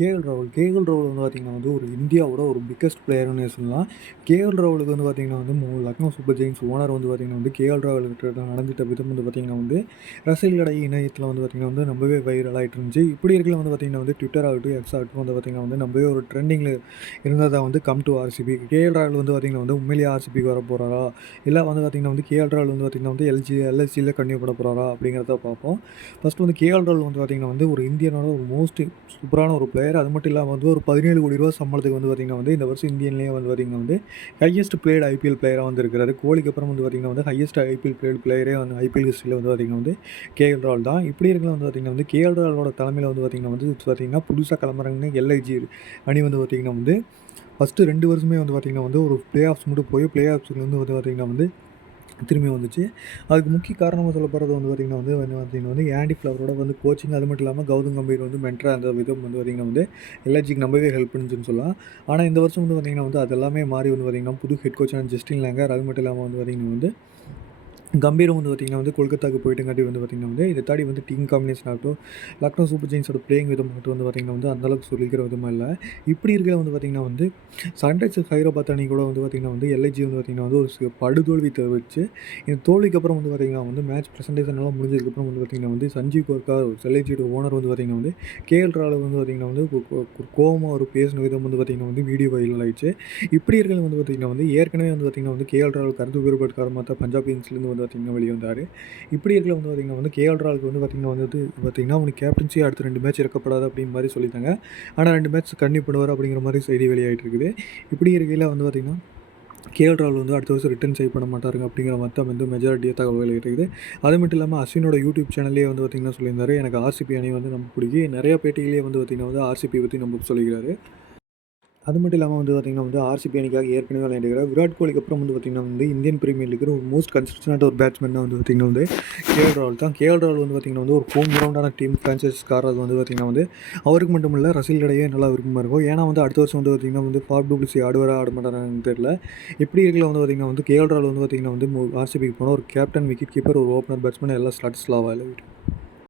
KL ராகுல் வந்து பார்த்திங்கன்னா வந்து ஒரு இந்தியாவோட ஒரு பிக்கஸ்ட் பிளேயர்னு சொல்லலாம். கேஎல் ராகுலுக்கு வந்து பார்த்திங்கன்னா வந்து லக்னோ சூப்பர் ஜெயின்ஸ் ஓனர் வந்து பார்த்திங்கன்னா வந்து கேஎல் ராகுல் கிட்ட நடந்துட்ட விதம் வந்து பார்த்திங்கன்னா வந்து ரசிகர்களிடையே இணையத்தில் வந்து பார்த்திங்கன்னா வந்து ரொம்பவே வைரல் ஆகிட்டு இருந்துச்சு. இப்படி இருக்கல வந்து பார்த்திங்கன்னா வந்து ட்விட்டர் ஆகட்டும், எக்ஸ் ஆகட்டும் வந்து பார்த்திங்கன்னா வந்து ரொம்பவே ஒரு ட்ரெண்டிங்கில் இருந்ததை வந்து கம் டு ஆர்சிபி. கேஎல் ராகுல் வந்து பார்த்திங்கன்னா வந்து உண்மையிலேயே ஆர்சிபிக்கு வர போகிறாரா, இல்லை வந்து பார்த்திங்கன்னா வந்து கேஎல் ராகுல் வந்து பார்த்திங்கன்னா வந்து எல்எஸ்சியில் கன்டினியூ பண்ண போகிறாரா அப்படிங்கிறத பார்ப்போம். ஃபஸ்ட்டு வந்து கேஎல் ராகுல் வந்து பார்த்திங்கன்னா வந்து ஒரு இந்தியனோட ஒரு மோஸ்ட் சூப்பரான ஒரு பிளேயர். அது மட்டும் இல்லாமல் வந்து ஒரு 17 கோடி ரூபா சம்பளத்துக்கு வந்து பார்த்திங்கன்னா வந்து இந்த வருஷம் இந்தியன்லேயே வந்து பார்த்திங்கன்னா வந்து ஹையஸ்ட் பிளேட் ஐபிஎல் பிளேயராக வந்து இருக்கிறாரு. கோலிக்கு அப்புறம் வந்து பார்த்திங்கன்னா வந்து ஹையஸ்ட் ஐபிஎல் பிளேயரே வந்து ஐபிஎல் ஹிஸ்ட்ரியில் வந்து பார்த்திங்கன்னா வந்து கேஎல் ராகுல் தான். இப்படி இருக்கலாம் வந்து பார்த்திங்கன்னா வந்து கேஎல் ராகுலோட தலைமையில் வந்து பார்த்திங்கன்னா வந்து பார்த்திங்கன்னா புதுசாக கிளம்புறாங்கன்னு எல்ஐஜி அணி வந்து பார்த்திங்கன்னா வந்து ஃபஸ்ட்டு 2 வருஷமே வந்து பார்த்திங்கன்னா வந்து ஒரு பிளே ஆஃப்ஸ் மட்டும் போய் பிளே ஆஃப்ஸ்லேருந்து வந்து பார்த்திங்கன்னா வந்து திரும்பி வந்துச்சு. அதுக்கு முக்கிய காரணமாக சொல்லப்படுறது வந்து பார்த்திங்கன்னா வந்து ஆண்டி ஃப்ளவரோட வந்து கோச்சிங், அது மட்டும் இல்லாமல் கௌதம் கம்பீர் வந்து மென்டராக அந்த விதம் வந்து பார்த்திங்கன்னா வந்து எல்ஐஜிக்கு நம்பவே ஹெல்ப் பண்ணுச்சுன்னு சொல்லலாம். ஆனால் இந்த வருஷம் வந்து பார்த்திங்கன்னா வந்து அது எல்லாமே மாறி வந்து பார்த்திங்கன்னா புது ஹெட் கோச்சான ஜஸ்டின் லேங்கர், அது மட்டும் இல்லாமல் வந்து பார்த்திங்கன்னா வந்து கம்பீரும் வந்து பார்த்திங்கன்னா வந்து கொல்கத்தாவுக்கு போயிட்டுங்காட்டி வந்து பார்த்திங்கன்னா வந்து இதை தாண்டி வந்து டீம் காம்பினேஷன் ஆகட்டும், லக்னோ சூப்பர் ஜெயின்ஸோட பிளேயிங் விதம் மட்டும் வந்து பார்த்திங்கன்னா வந்து அந்தளவுக்கு சொல்லிக்கிற விதமாக இல்லை. இப்படி இருக்கிற வந்து பார்த்திங்கன்னா வந்து சன்ரைசர்ஸ் ஹைதராபாத் அணி கூட வந்து பார்த்திங்கன்னா வந்து எல்ஐஜி வந்து பார்த்திங்கன்னா வந்து ஒரு படுதோல்வி தவிர்த்து இந்த தோல்விக்கு அப்புறம் வந்து பார்த்திங்கன்னா வந்து மேட்ச் ப்ரெசன்டேஷன் எல்லாம் முடிஞ்சதுக்கப்புறம் வந்து பார்த்திங்கன்னா வந்து சஞ்சீவ் கோர்கா எல்ஐஜியோட ஓனர் வந்து பார்த்திங்கன்னா வந்து கேஎல் ராகுல் வந்து பார்த்திங்கன்னா வந்து கோவமாக ஒரு பேசின விதம் வந்து பார்த்திங்கன்னா வந்து வீடியோ வைரல் ஆயிடுச்சு. இப்படி இருக்கிறது வந்து பார்த்திங்கன்னா வந்து ஏற்கனவே வந்து பார்த்திங்கன்னா வந்து கேஎல் ராகுல் கருத்து வேறுபாடு காரணமாக தான் பஞ்சாப் கிங்ஸ்லேருந்து வந்து பார்த்திங்கன்னா வெளியே வந்தார். இப்படி இருக்கல வந்து பார்த்திங்கன்னா வந்து கேஎல் ராகுலுக்கு வந்து பார்த்திங்கன்னா வந்து பார்த்திங்கன்னா அவனுக்கு கேப்டன்சி அடுத்த 2 மேட்ச் இறக்கப்படாது அப்படின்னு மாதிரி சொல்லிட்டாங்க. ஆனால் 2 மேட்ச் கன்டினியூ பண்ணுவார் அப்படிங்கிற மாதிரி செய்தி வெளியாகிட்டு இருக்குது. இப்படி இருக்கையில் வந்து பார்த்திங்கன்னா கேஎல் ராகுல் வந்து அடுத்த வருஷம் ரிட்டர்ன் செய்ய பண்ண மாட்டாருங்க அப்படிங்கிற மாதிரி தான் வந்து மெஜாரிட்டியாக தகவல் இருக்குது. அது மட்டும் இல்லாமல் அஸ்வினோட யூடியூப் சேனல்லே வந்து பார்த்திங்கன்னா சொல்லியிருந்தாரு, எனக்கு ஆர்சிபி அணி வந்து நம்ம பிடிக்கும். நிறையா பேட்டிகளே வந்து பார்த்திங்கன்னா வந்து ஆர்சிபி பற்றி நம்ம சொல்லிக்கிறாரு. அது மட்டும் இல்லாமல் வந்து பார்த்திங்கன்னா வந்து ஆர்சிபி அணிக்காக ஏற்கனவே விளையாண்டுக்கிறார். விராட் கோலிக்கு அப்புறம் வந்து பார்த்திங்கன்னா வந்து இந்தியன் பிரீமியர் லீக்கில் ஒரு மோஸ்ட் கன்சிஸ்டன்ட் ஒரு பேட்ஸ்மேன் தான் வந்து பார்த்திங்கன்னா வந்து கேஎல் ராகுல் தான். கேஎல் ராகுல் வந்து பார்த்திங்கன்னா வந்து ஒரு ஹோம் கிரவுண்டான டீம் ஃப்ரான்ச்சைஸ்காரர் வந்து பார்த்திங்கன்னா வந்து அவருக்கு மட்டும் இல்லை ரசிகர்களிடையே நல்லா விருப்பமாக இருக்கும். ஏன்னா வந்து அடுத்த வருஷம் வந்து பார்த்திங்கன்னா வந்து ஃபார் டூப்ளிசி ஆடுவாரா ஆட மாட்டாரான்னு தெரியல. இப்படி இருக்கல வந்து பார்த்திங்கன்னா வந்து கேஎல் ராகுல் வந்து பார்த்திங்கன்னா வந்து ஆர்சிபிக்கு போனால் ஒரு கேப்டன், விக்கெட் கீப்பர், ஒரு ஓப்பனர், பேட்ஸ்மேன் எல்லாம் ஸ்டார்ட்ஸ் லாவாக